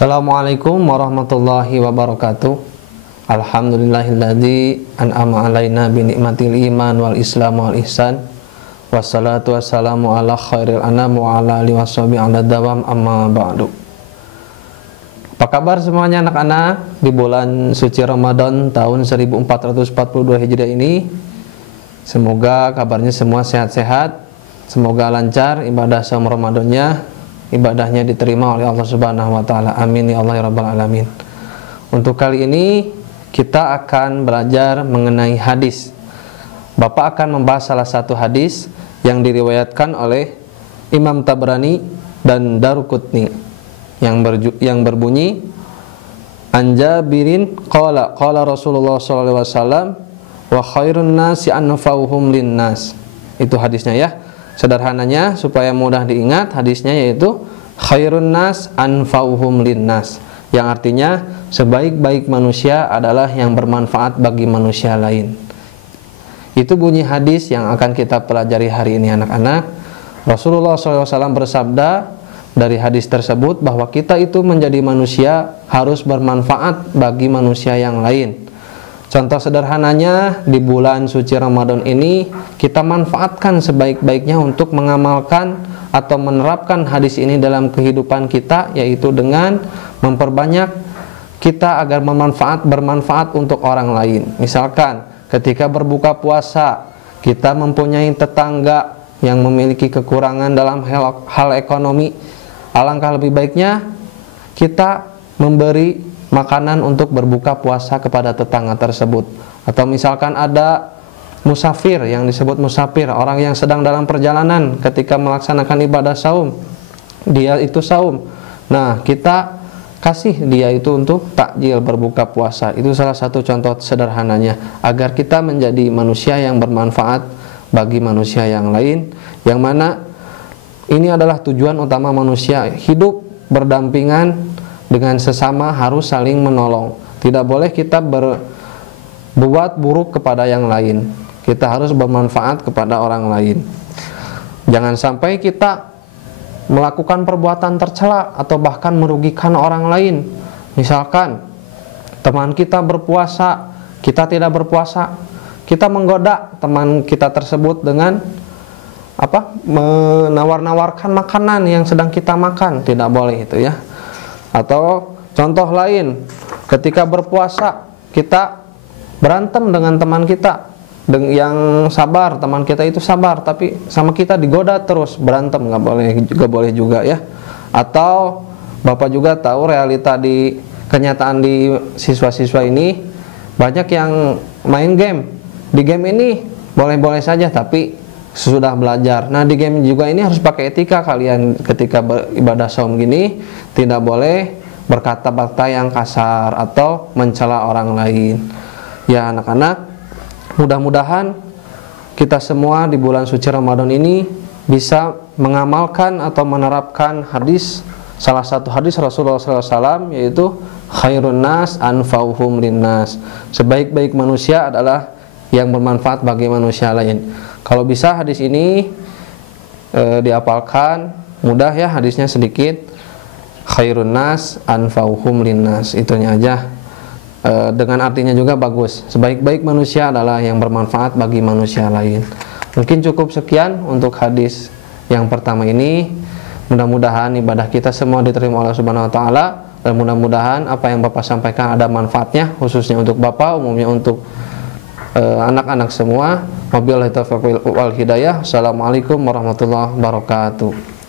Assalamualaikum warahmatullahi wabarakatuh. Alhamdulillahilladzi an'ama alaina bi ni'matil iman wal islam wal ihsan. Wassalatu wassalamu ala khairil anam wa ala alihi washabihi ala dawam amma ba'du. Apa kabar semuanya anak-anak di bulan suci Ramadan tahun 1442 Hijriah ini? Semoga kabarnya semua sehat-sehat, semoga lancar ibadah saum Ramadannya, ibadahnya diterima oleh Allah Subhanahu wa taala. Amin ya Allah ya rabbal alamin. Untuk kali ini kita akan belajar mengenai hadis. Bapak akan membahas salah satu hadis yang diriwayatkan oleh Imam Tabrani dan Daruqutni yang berbunyi An Jabirin qala Rasulullah sallallahu alaihi wasallam wa khairun nasi anfa'uhum linnas. Itu hadisnya ya. Sederhananya supaya mudah diingat, hadisnya yaitu khairun nas anfa'uhum linnas, yang artinya sebaik-baik manusia adalah yang bermanfaat bagi manusia lain. Itu bunyi hadis yang akan kita pelajari hari ini anak-anak. Rasulullah SAW bersabda dari hadis tersebut bahwa kita itu menjadi manusia harus bermanfaat bagi manusia yang lain. Contoh sederhananya, di bulan suci Ramadan ini kita manfaatkan sebaik-baiknya untuk mengamalkan atau menerapkan hadis ini dalam kehidupan kita, yaitu dengan memperbanyak kita agar bermanfaat untuk orang lain. Misalkan ketika berbuka puasa, kita mempunyai tetangga yang memiliki kekurangan dalam hal ekonomi, alangkah lebih baiknya kita memberi makanan untuk berbuka puasa kepada tetangga tersebut. Atau misalkan ada musafir, yang disebut musafir, orang yang sedang dalam perjalanan ketika melaksanakan ibadah saum, dia itu saum. Nah, kita kasih dia itu untuk takjil berbuka puasa. Itu salah satu contoh sederhananya agar kita menjadi manusia yang bermanfaat bagi manusia yang lain, yang mana ini adalah tujuan utama manusia, hidup berdampingan dengan sesama, harus saling menolong. Tidak boleh kita berbuat buruk kepada yang lain. Kita harus bermanfaat kepada orang lain. Jangan sampai kita melakukan perbuatan tercela atau bahkan merugikan orang lain. Misalkan teman kita berpuasa, kita tidak berpuasa, kita menggoda teman kita tersebut dengan menawar-nawarkan makanan yang sedang kita makan. Tidak boleh itu ya. Atau contoh lain, ketika berpuasa kita berantem dengan teman kita yang sabar, teman kita itu sabar tapi sama kita digoda terus, berantem, nggak boleh juga ya. Atau Bapak juga tahu realita di kenyataan di siswa-siswa ini, banyak yang main game. Di game ini boleh-boleh saja tapi sudah belajar. Nah, di game juga ini harus pakai etika. Kalian ketika beribadah saum gini tidak boleh berkata-kata yang kasar atau mencela orang lain. Ya anak-anak, mudah-mudahan kita semua di bulan suci Ramadan ini bisa mengamalkan atau menerapkan hadis, salah satu hadis Rasulullah SAW, yaitu khairun nas anfa'uhum linnas. Sebaik-baik manusia adalah yang bermanfaat bagi manusia lain. Kalau bisa hadis ini dihafalkan, mudah ya, hadisnya sedikit. Khairun nas anfa'uhum linnas, itunya aja. Dengan artinya juga bagus. Sebaik-baik manusia adalah yang bermanfaat bagi manusia lain. Mungkin cukup sekian untuk hadis yang pertama ini. Mudah-mudahan ibadah kita semua diterima oleh Subhanahu wa taala, dan mudah-mudahan apa yang Bapak sampaikan ada manfaatnya, khususnya untuk Bapak, umumnya untuk anak-anak semua. Wabillahi taufiq wal hidayah. Assalamualaikum warahmatullahi wabarakatuh.